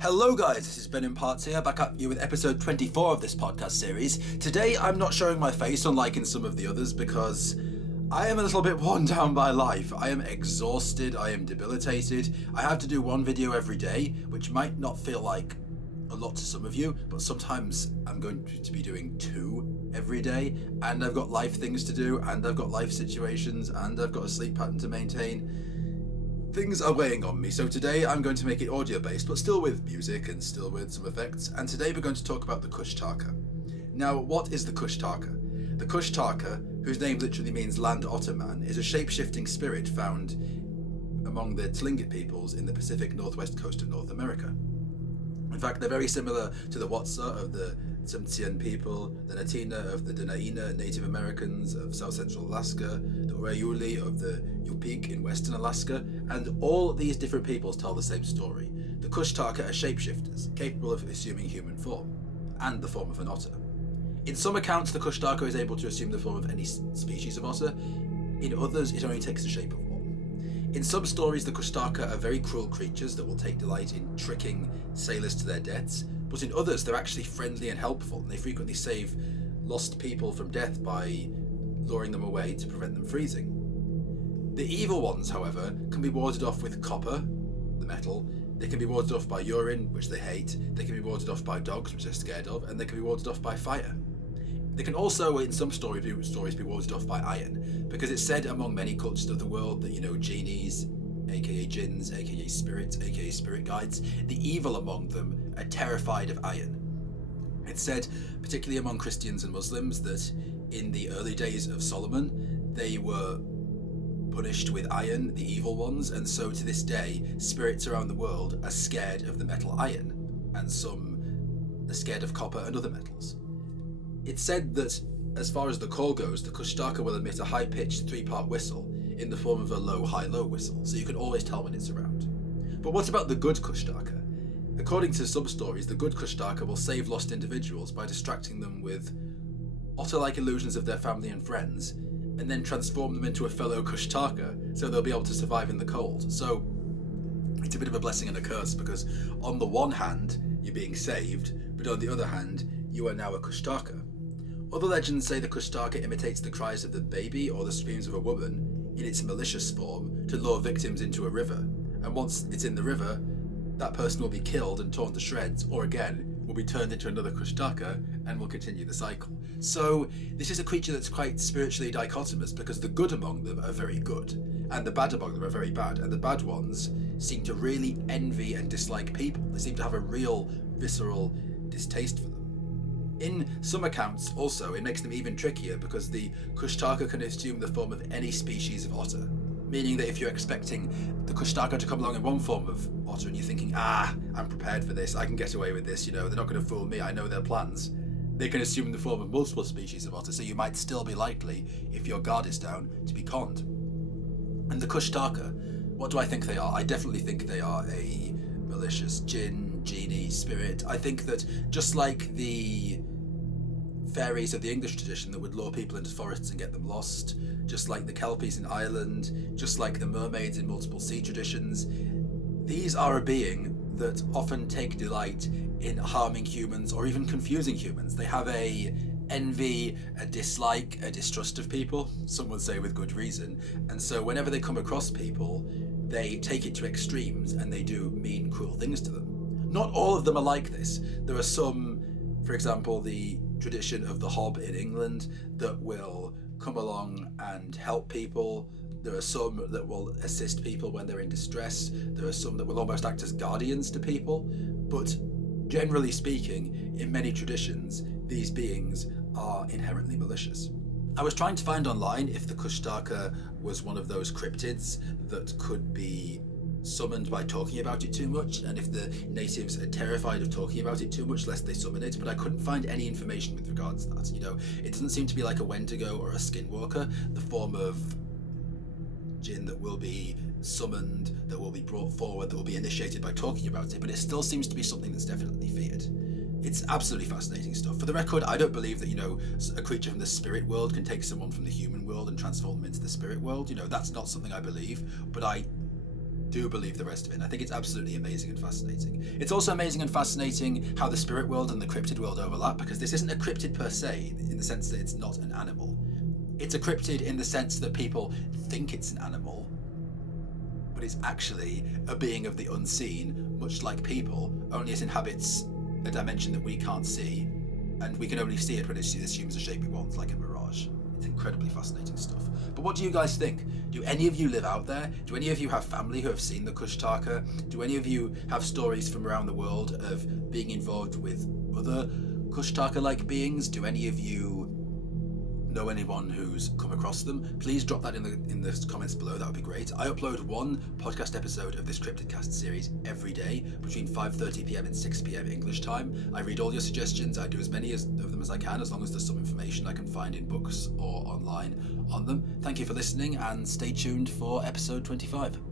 Hello guys, this is BenImparts here, back at you with episode 24 of this podcast series. Today I'm not showing my face unlike in some of the others because I am a little bit worn down by life. I am exhausted, I am debilitated. I have to do one video every day, which might not feel like a lot to some of you, but sometimes I'm going to be doing two every day, and I've got life things to do, and I've got life situations, and I've got a sleep pattern to maintain. Things are weighing on me, so today I'm going to make it audio based, but still with music and still with some effects, and today we're going to talk about the Kushtaka. Now, what is the Kushtaka? The Kushtaka, whose name literally means land otter man, is a shape-shifting spirit found among the Tlingit peoples in the Pacific northwest coast of North America. In fact, they're very similar to the Watsa of the Tsimtshian people, the Natina of the Dena'ina Native Americans of South Central Alaska, the Urayuli of the Yupik in Western Alaska, and all these different peoples tell the same story. The Kushtaka are shapeshifters, capable of assuming human form, and the form of an otter. In some accounts, the Kushtaka is able to assume the form of any species of otter. In others, it only takes the shape of one. In some stories, the Kushtaka are very cruel creatures that will take delight in tricking sailors to their deaths, but in others they're actually friendly and helpful, and they frequently save lost people from death by luring them away to prevent them freezing. The evil ones, however, can be warded off with copper, the metal. They can be warded off by urine, which they hate. They can be warded off by dogs, which they're scared of, and they can be warded off by fire. They can also, in some stories, be warded off by iron, because it's said among many cultures of the world that, genies, aka jinns, aka spirits, aka spirit guides, the evil among them are terrified of iron. It's said, particularly among Christians and Muslims, that in the early days of Solomon, they were punished with iron, the evil ones, and so to this day, spirits around the world are scared of the metal iron, and some are scared of copper and other metals. It's said that, as far as the call goes, the Kushtaka will emit a high-pitched three-part whistle in the form of a low, high-low whistle, so you can always tell when it's around. But what about the good Kushtaka? According to some stories, the good Kushtaka will save lost individuals by distracting them with otter-like illusions of their family and friends, and then transform them into a fellow Kushtaka, so they'll be able to survive in the cold. So, it's a bit of a blessing and a curse, because on the one hand, you're being saved, but on the other hand, you are now a Kushtaka. Other legends say the Kushtaka imitates the cries of the baby or the screams of a woman in its malicious form to lure victims into a river, and once it's in the river, that person will be killed and torn to shreds, or again, will be turned into another Kushtaka and will continue the cycle. So this is a creature that's quite spiritually dichotomous, because the good among them are very good, and the bad among them are very bad, and the bad ones seem to really envy and dislike people. They seem to have a real visceral distaste for them. In some accounts, also, it makes them even trickier, because the Kushtaka can assume the form of any species of otter, meaning that if you're expecting the Kushtaka to come along in one form of otter and you're thinking, I'm prepared for this, I can get away with this, they're not going to fool me, I know their plans, they can assume the form of multiple species of otter, so you might still be likely, if your guard is down, to be conned. And the Kushtaka, what do I think they are? I definitely think they are a malicious jinn, genie, spirit. I think that just like the fairies of the English tradition that would lure people into forests and get them lost, just like the Kelpies in Ireland, just like the mermaids in multiple sea traditions, these are a being that often take delight in harming humans or even confusing humans. They have a envy, a dislike, a distrust of people, some would say with good reason, and so whenever they come across people, they take it to extremes and they do mean, cruel things to them. Not all of them are like this. There are some, for example, the tradition of the Hob in England that will come along and help people. There are some that will assist people when they're in distress. There are some that will almost act as guardians to people. But generally speaking, in many traditions, these beings are inherently malicious. I was trying to find online if the Kushtaka was one of those cryptids that could be summoned by talking about it too much, and if the natives are terrified of talking about it too much lest they summon it, but I couldn't find any information with regards to that. It doesn't seem to be like a Wendigo or a Skinwalker, the form of jinn that will be summoned, that will be brought forward, that will be initiated by talking about it, but it still seems to be something that's definitely feared. It's absolutely fascinating stuff. For the record, I don't believe that, a creature from the spirit world can take someone from the human world and transform them into the spirit world. That's not something I believe, but I do believe the rest of it. And I think it's absolutely amazing and fascinating. It's also amazing and fascinating how the spirit world and the cryptid world overlap, because this isn't a cryptid per se, in the sense that it's not an animal. It's a cryptid in the sense that people think it's an animal, but it's actually a being of the unseen, much like people, only it inhabits a dimension that we can't see, and we can only see it when it assumes a shape it wants, like a mirage. It's incredibly fascinating stuff. But what do you guys think? Do any of you live out there? Do any of you have family who have seen the Kushtaka? Do any of you have stories from around the world of being involved with other Kushtaka-like beings? Do any of you know anyone who's come across them? Please drop that in the comments below. That would be great. I upload one podcast episode of this Cryptid Cast series every day between 5:30 p.m. and 6 p.m. English time. I read all your suggestions. I do as many of them as I can, as long as there's some information I can find in books or online on them. Thank you for listening, and stay tuned for episode 25.